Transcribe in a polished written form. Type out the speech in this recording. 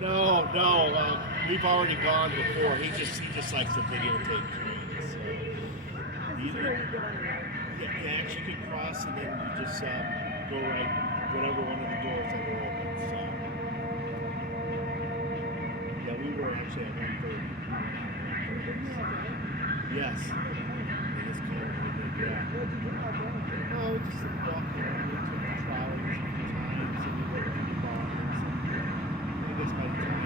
No, no. We've already gone before. He just likes to videotape trains. So you actually can cross and then you just go right whatever one of the doors that are open. So yeah, we were actually at 1:30. Yes. It is cold. Yeah. Oh, we just walked around. We took the trolleys a few times and we went to the bars. I guess by the time